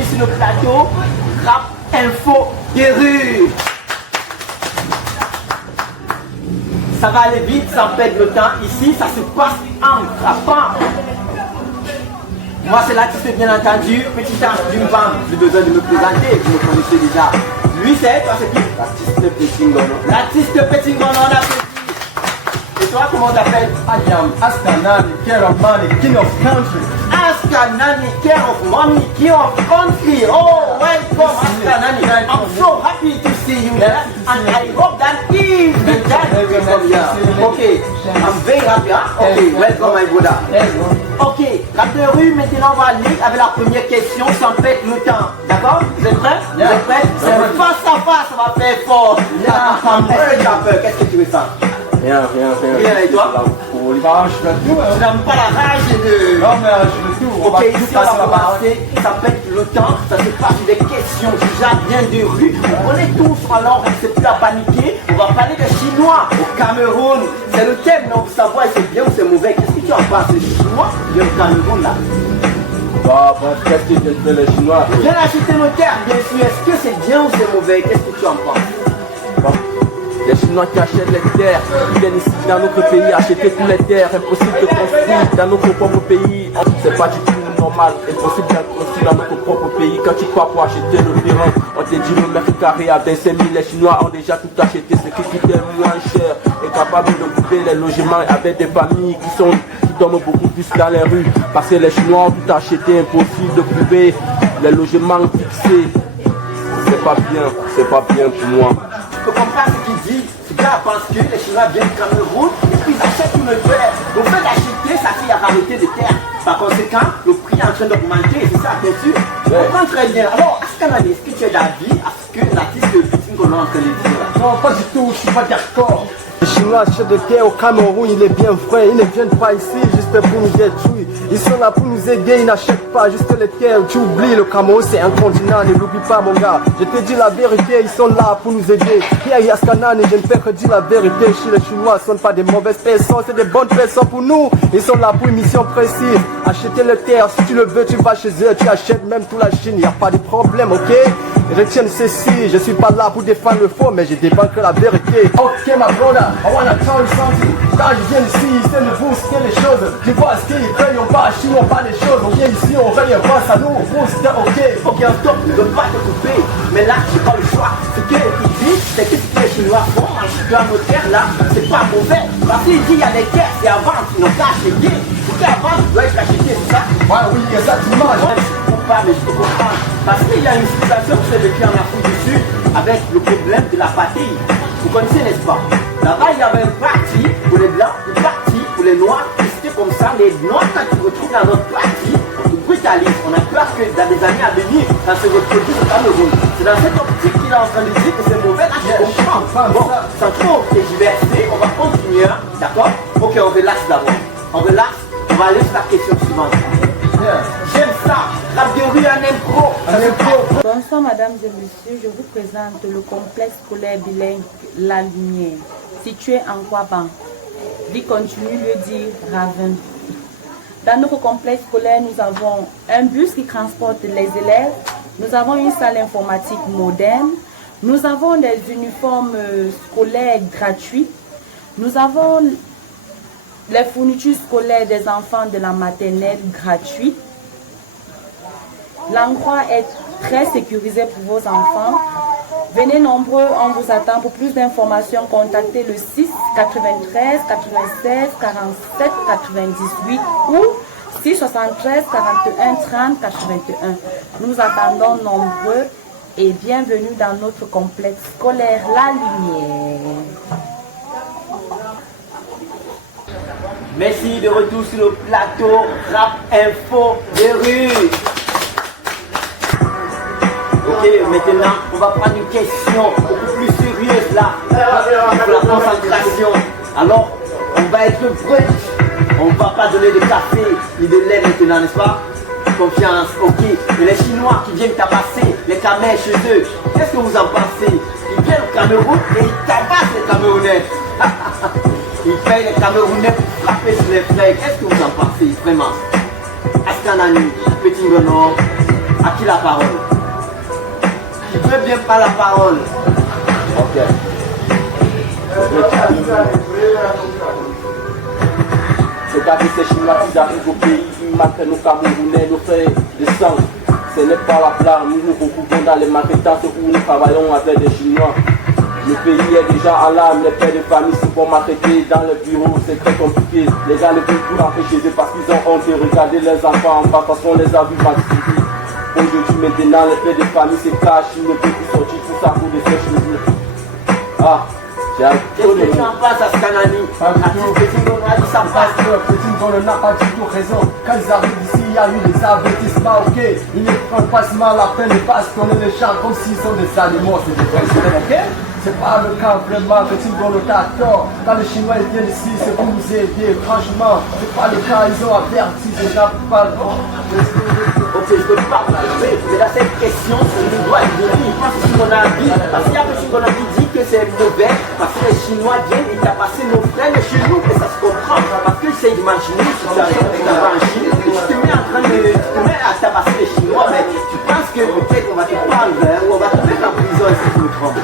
bienvenue sur le plateau Rap Info des rues. Ça va aller vite, sans perdre le temps. Ici, ça se passe en rappant. Moi, c'est l'artiste, bien entendu. Petit ange d'une bande. J'ai besoin de me présenter. Vous me connaissez déjà. Lui, c'est toi, c'est qui? L'artiste Petit Ngono. L'artiste Petit Ngono, on a fait. Et toi, comment on t'appelle? I am Askanani, care of money, king of country. Askanani, care of money, king of country. Oh, welcome, Askanani. I'm so happy to see you here, and I hope that is the time to come here. Okay, I'm very happy. Huh? Okay, welcome, my brother. Ok, la rue, maintenant on va aller avec la première question sans perdre le temps. D'accord? Vous êtes prêts? Vous êtes prêts? C'est face à face, ça va faire fort. Est-ce que tu as peur? Qu'est-ce que tu veux faire? Rien, et toi? Pour les barrages, je fais tout. Tu n'aimes pas la rage de... Non, mais je fais tout. Ok, ici on va commencer, ça pète le temps, ça se passe sur des questions du jardin de rue. On est tous, alors on ne sait plus à paniquer. On va parler de chinois au Cameroun. C'est le thème, non? Vous savez, c'est bien ou c'est mauvais. Qu'est-ce que tu en penses, les chinois bien au Cameroun là? Bah, bref, qu'est-ce qu'ils viennent faire les chinois? Viens acheter nos terres, bien sûr. Est-ce que c'est bien ou c'est mauvais? Qu'est-ce que tu en penses? Bon. Les Chinois qui achètent les terres, ils viennent ici dans notre pays acheter toutes les terres. Impossible de construire dans notre propre pays. C'est pas du tout normal. Impossible de construire dans notre propre pays. Quand tu pars pour acheter le terrain, on te dit le mètre carré à 25 000. Les Chinois ont déjà tout acheté, ce qui coûte moins cher. Et capable de couper les logements avec des familles qui dorment beaucoup plus dans les rues. Parce que les Chinois ont tout acheté, impossible de couper les logements fixés. C'est pas bien pour moi. Tu peux comprendre ce qu'il dit. Ce gars pense que les Chinois viennent du Cameroun et puis ils achètent tout le terre. Le fait d'acheter, ça fait la rareté de terre. Par conséquent, le prix est en train d'augmenter, c'est ça, bien sûr. Tu comprends très bien. Alors, Askanani, est-ce que tu es d'avis à ce que l'artiste Petit Ngono est en train de dire là? Non, pas du tout, je suis pas d'accord. Les Chinois achètent des terres au Cameroun, il est bien vrai. Ils ne viennent pas ici juste pour nous détruire. Ils sont là pour nous aider, ils n'achètent pas juste les terres. Tu oublies, le Cameroun c'est un continent, ne l'oublie pas mon gars. Je te dis la vérité, ils sont là pour nous aider. Pierre Askanani, je ne fais que dire la vérité. Chez les Chinois, ce ne sont pas des mauvaises personnes, c'est des bonnes personnes pour nous. Ils sont là pour une mission précise. Acheter les terres, si tu le veux, tu vas chez eux, tu achètes même toute la Chine, il n'y a pas de problème, ok? Retiens ceci, je suis pas là pour défendre le faux, mais je défends que la vérité. Ok, ma brother, I wanna tell you something. Quand je viens ici, c'est de booster les choses. Tu vois ce qu'ils veulent, on va acheter, on va des choses. On vient ici, on veut grâce à nous, on booste, ok. Ok, on stop, ne veux pas te couper. Mais là, j'ai pas le choix. Ce qu'il dit, c'est que ce que les Chinois font en achetant nos terres là, c'est pas mauvais. Parce qu'il dit il y a des terres, c'est à vendre, ils n'ont pas acheté. Ce qui est à vendre, doit être acheté, c'est ça? Ouais, oui, exactement. Mais je te comprends. Parce qu'il y a une situation qui s'est vécue en Afrique du Sud avec le problème de la patrie. Vous connaissez, n'est-ce pas? Là-bas, il y avait un parti pour les blancs, un parti pour les noirs. Et c'était comme ça. Les noirs, quand ils se retrouvent dans notre parti, on nous brutalise. On a peur que dans des années à venir, ça se reproduise au Cameroun. C'est dans cette optique qu'il est en train de dire que c'est mauvais. Là, je comprends. Bon, sans trop tergiverser, on va continuer. D'accord? Ok, on relaxe d'abord. On relaxe. On va aller sur la question suivante. J'aime ça, rap de rue en impro. Bonsoir mesdames et messieurs, je vous présente le complexe scolaire bilingue La Lumière, situé en Kouaban. Vie continue, lieu dit Ravin. Dans notre complexe scolaire, nous avons un bus qui transporte les élèves, nous avons une salle informatique moderne, nous avons des uniformes scolaires gratuits, nous avons les fournitures scolaires des enfants de la maternelle gratuites. L'endroit est très sécurisé pour vos enfants. Venez nombreux, on vous attend. Pour plus d'informations, contactez le 6 93 96 47 98 ou 6 73 41 30 81. Nous attendons nombreux et bienvenue dans notre complexe scolaire La Lumière. Merci de retour sur le plateau Rap Info des rues. Ok, maintenant on va prendre une question beaucoup plus sérieuse là, pour la concentration. Alors, on va être brut, on ne va pas donner de café ni de lait maintenant, n'est-ce pas? Confiance, ok. Et les Chinois qui viennent tabasser les camels chez eux, qu'est-ce que vous en pensez? Ils viennent au Cameroun et ils tabassent les Camerounais. Ils payent les Camerounais pour frapper sur les frais. Qu'est-ce que vous en pensez vraiment? Askanani, Petit Ngono, à qui la parole. Tu veux bien prendre la parole. Ok. Regardez ces Chinois qui arrivent au pays, ils marquent nos Camerounais, nos frères de sang. Ce n'est pas la blague, nous recouvons dans les marketages où nous travaillons avec des Chinois. Le pays est déjà à l'âme, les pères de famille se font marketer dans le bureau, c'est très compliqué. Les gars ne peuvent plus rentrer chez eux parce qu'ils ont honte de regarder leurs enfants en bas parce qu'on les a vus participer. Aujourd'hui maintenant, les pères de famille se cachent, ils ne peuvent plus sortir tout ça pour des sèches cheveux. Ah, qu'est-ce que tu en penses à Scanani? Petit Ngono a dit ça passe. Petit Ngono n'a pas du tout raison. Quand ils arrivent ici, il y a eu des avertissements, ok. Ils ne prennent pas seulement la peine de bastonner les gens comme s'ils sont des animaux, c'est des vrais, ok. C'est pas le cas vraiment, Petit Ngono t'as tort. Quand les Chinois viennent ici, c'est pour nous aider, franchement. C'est pas le cas, ils ont averti déjà pas le temps. Ok, je te parle là, mais dans cette question, c'est une droit de dire, parce que mon avis, parce qu'il y a Petit Ngono qui dit que c'est mauvais, parce que les Chinois viennent et t'as passé nos frères de chez nous, et ça se comprend, parce que j'essaie d'imaginer si tu arrives en Chine, et tu te mets en train de, tu te mets à tabasser les Chinois, mais tu penses que peut-être on va te prendre, ou on va te mettre en prison, si tu me trompes.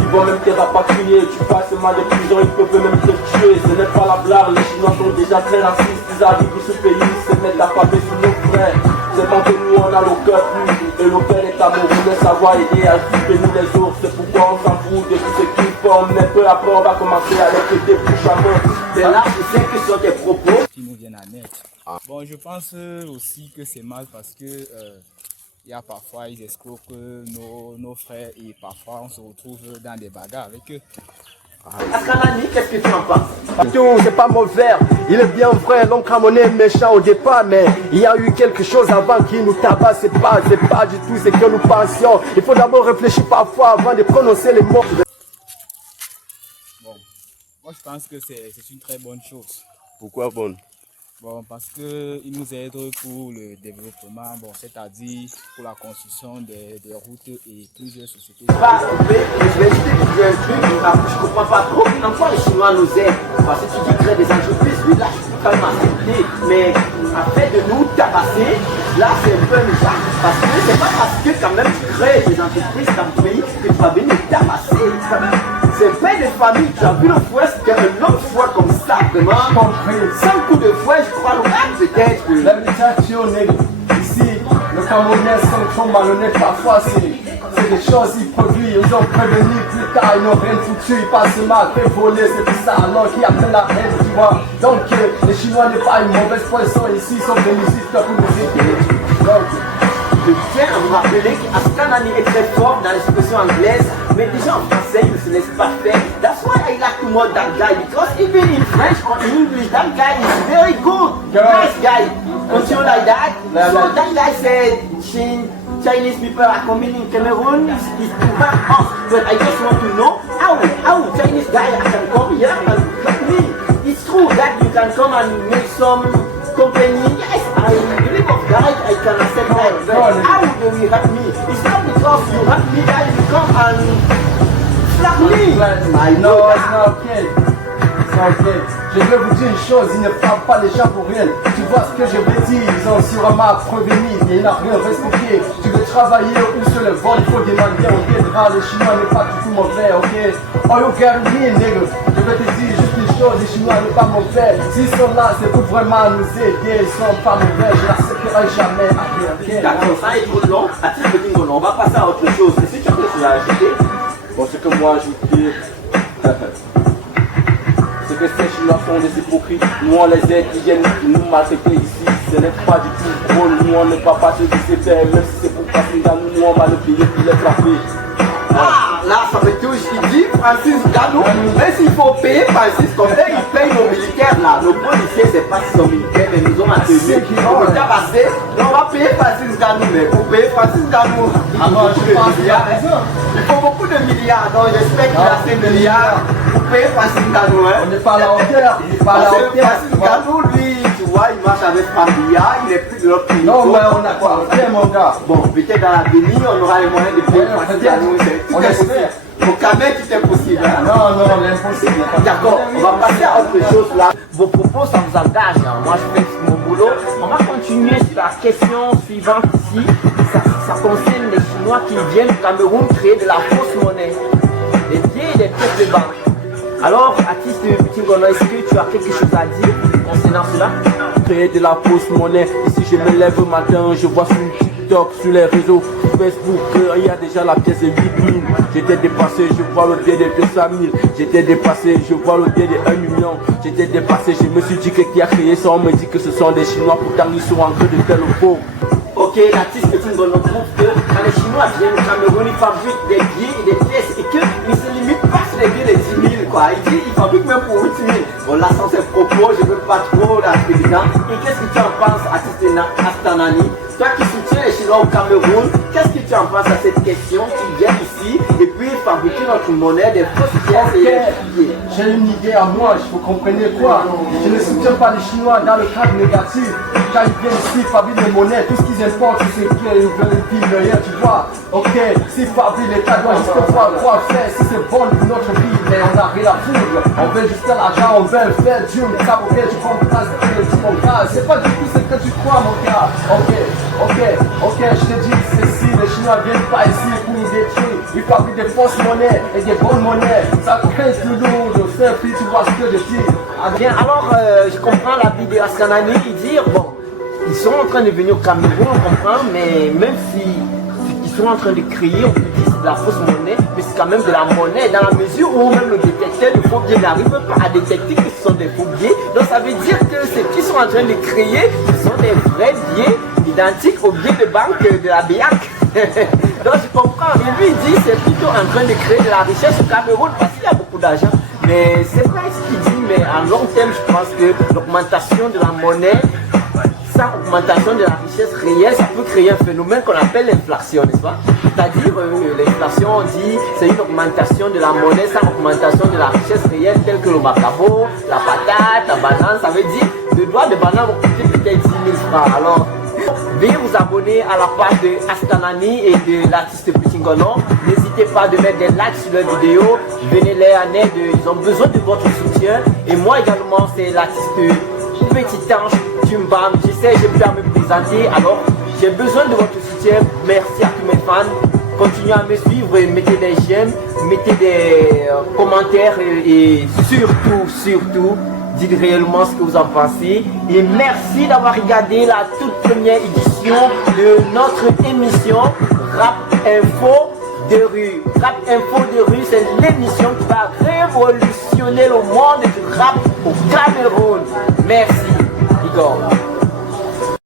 Ils vont même te rapatrier, tu passes mal de prison, ils peuvent même te tuer, ce n'est pas la blague, les Chinois sont déjà très racistes, ils arrivent dans ce pays, ils se mettent à frapper sur nos frères. C'est quand que nous on a le cœur plus, et le cœur est amoureux de savoir aider à vivre nous les autres, c'est pourquoi on s'en fout de tout ce qu'ils font, mais peu après on va commencer à les traiter plus chameaux. Mais là, je sais que sur tes propos, qui nous viennent en aide. Bon, je pense aussi que c'est mal parce que il y a parfois ils escroquent nos frères et parfois on se retrouve dans des bagarres avec eux. Askanani, qu'est-ce que tu en penses? C'est pas mauvais, il est bien vrai, l'homme Camerounais est méchant au départ, mais il y a eu quelque chose avant qui nous tabasse, c'est pas du tout ce que nous pensions. Il faut d'abord réfléchir parfois avant de prononcer les mots. Bon, moi je pense que c'est une très bonne chose. Pourquoi bon? Bon, parce qu'ils nous aident pour le développement, bon, c'est-à-dire pour la construction des routes et plusieurs sociétés. Pas coupé, je vais juste te dire un truc, je comprends pas trop en quoi les Chinois nous aident. Parce que tu dis créer des entreprises, oui, là je peux quand même accepter. Mais après de nous tabasser, là c'est un peu méchant. Parce que c'est pas parce que quand même tu crées des entreprises dans le pays que tu vas venir tabasser. C'est père de famille, tu as vu le fouet, c'était un autre fouet comme ça, vraiment. Sans coup de fouet, je crois, peut-être. L'habitation, ici, le Camerounais sont trop malhonnêtes parfois, c'est des choses qu'ils produisent, ils ont prévenu plus tard, ils n'ont rien foutu, ils passent mal, fait voler, c'est tout ça, alors qu'il y a plein la haine, tu vois. Donc les Chinois n'est pas une mauvaise poisson ici, ils sont venus ici pour nous aider. Donc, je tiens à vous rappeler qu'Askanani est très fort dans l'expression anglaise, mais déjà en français, il ne se laisse pas faire. That's why I like to know that guy, because even in French or in English, that guy is very good. Nice guy. Continue like that. So that guy said, Chinese people are coming in Cameroon, it's too bad us. But I just want to know how Chinese guy can come here and help me. It's true that you can come and make some company. Yes, I believe of that, I can accept that. But how do you help me? It's not because you help me that you come and slap me. I know non, c'est ok. C'est ok. Je vais vous dire une chose, ils ne frappent pas les gens pour rien. Tu vois ce que je veux dire, ils ont sûrement prévenu, mais ils n'ont rien respecté. Tu veux travailler ou sur le vol, il faut demander, on viendra, le Chinois n'est pas du tout mauvais, ok? Oh, you get me, nigga. Je vais te dire juste une chose, les Chinois n'est pas mauvais. S'ils sont là, c'est pour vraiment nous aider, ils sont pas mauvais, je l'accepterai jamais. Ok? D'accord, ça est trop long. À titre de Ngono, on va passer à autre chose. Est-ce que tu as quelque chose à ajouter? Bon, ce que moi je veux dire, c'est que ces Chinois sont des hypocrites. Nous on les aide, ils viennent nous maltraiter ici. Ce n'est pas du tout drôle. Nous on ne va pas se laisser faire, même si c'est pour passer dans nous, on va le payer pour les frapper. Ah, là, ça me touche. Il dit Francis Ganou, même s'il faut payer Francis, comme ça, il paye nos militaires là. Nos policiers, c'est pas qu'ils sont militaires, mais nous ont maintenus. On va tabasser, on va payer Francis Ganou, mais pour payer Francis Ganou, il faut beaucoup de milliards. Il faut beaucoup de milliards, donc j'espère qu'il a assez de milliards pour payer Francis Ganou. On n'est pas à la hauteur, il n'est pas à la hauteur. Francis Ganou, lui, tu vois, il marche avec Fambia, il est plus de l'autre pays. Non, mais on n'a pas fait, mon gars. Bon, peut-être dans l'avenir, on aura les moyens de payer Francis Ganou. On espère. Pour Kamek, tout est possible. Hein? Non, l'impossible. D'accord, on va passer à autre chose là. Vos propos, ça vous engage. Hein? Moi, je fais mon boulot. On va continuer sur la question suivante ici. Ça concerne Chinois qui viennent au Cameroun créer de la fausse monnaie, des billets et des pièces de banque. Alors, artiste Petit Ngono, est-ce que tu as quelque chose à dire concernant cela? Créer de la fausse monnaie. Ici je me lève au matin, je vois sur TikTok, sur les réseaux Facebook, il y a déjà la pièce de 8000. J'étais dépassé, je vois le dé de 200 000. J'étais dépassé, je vois le dé de 1 million. J'étais dépassé, je me suis dit que qui a créé ça, on me dit que ce sont des Chinois, pourtant ils sont en train de faire le faux. Ok, l'artiste Petit Ngono trouve que quand les Chinois viennent au Cameroun, ils fabriquent des billets et des pièces et qu'ils ne se limitent pas sur les billets de 10 000 quoi. Il dit qu'ils fabriquent même pour 8 000. Bon là sans ses propos, je ne veux pas trop rentrer dedans. Et qu'est-ce que tu en penses, artiste Astanani? Toi qui soutiens les Chinois au Cameroun, qu'est-ce que tu en penses à cette question qu'ils viennent ici et puis fabriquer notre monnaie, des fausses pièces et des billets? J'ai une idée à moi, vous comprenez quoi? Je ne soutiens pas les Chinois dans le cadre négatif. Quand ils viennent ici, ils fabriquent des monnaies, tout ce qu'ils importent, c'est ce qu'ils veulent vivre rien, tu vois. Ok, s'ils fabriquent, l'État doit juste voir quoi faire, si c'est bon pour notre vie, mais on n'a rien à foutre. On veut juste l'argent, on veut faire Dieu, ok, tu comprends ce que tu dis, mon gars. C'est pas du tout ce que tu crois, mon gars. Ok, je te dis ceci, les Chinois viennent pas ici pour nous détruire. Ils fabriquent des fausses monnaies et des bonnes monnaies. Ça crée tout lourd, puis tu vois ce que je dis. Bien, alors je comprends l'avis de Askanani, il dit, bon, ils sont en train de venir au Cameroun, on comprend, mais même si ils sont en train de créer, on peut dire c'est de la fausse monnaie, mais c'est quand même de la monnaie, dans la mesure où même le détecteur de faux billets n'arrive pas à détecter que ce sont des faux billets. Donc ça veut dire que ce qu'ils sont en train de créer, ce sont des vrais billets identiques aux billets de banque de la BIAC. Donc je comprends, et lui il dit c'est plutôt en train de créer de la richesse au Cameroun parce qu'il y a beaucoup d'argent. Mais c'est vrai ce qu'il dit, mais à long terme je pense que l'augmentation de la monnaie, sans augmentation de la richesse réelle, ça peut créer un phénomène qu'on appelle l'inflation, n'est-ce pas? C'est-à-dire l'inflation, on dit, c'est une augmentation de la monnaie sans augmentation de la richesse réelle, telle que le macabo, la patate, la banane. Ça veut dire le doigt de banane va coûter peut-être 10 000 francs. Alors, veuillez vous abonner à la page de Astanani et de l'artiste Petit Ngono. N'hésitez pas de mettre des likes sur leurs vidéos. Venez les en aide, ils ont besoin de votre soutien. Et moi également, c'est l'artiste Petit Ange Tumbam. Je sais, je peux me présenter. Alors, j'ai besoin de votre soutien. Merci à tous mes fans. Continuez à me suivre, mettez des j'aime, mettez des commentaires et surtout, dites réellement ce que vous en pensez. Et merci d'avoir regardé la toute première édition de notre émission Rap Info de rue. Rap Info de rue, c'est l'émission qui va révolutionner le monde du rap au Cameroun. Merci, Igor.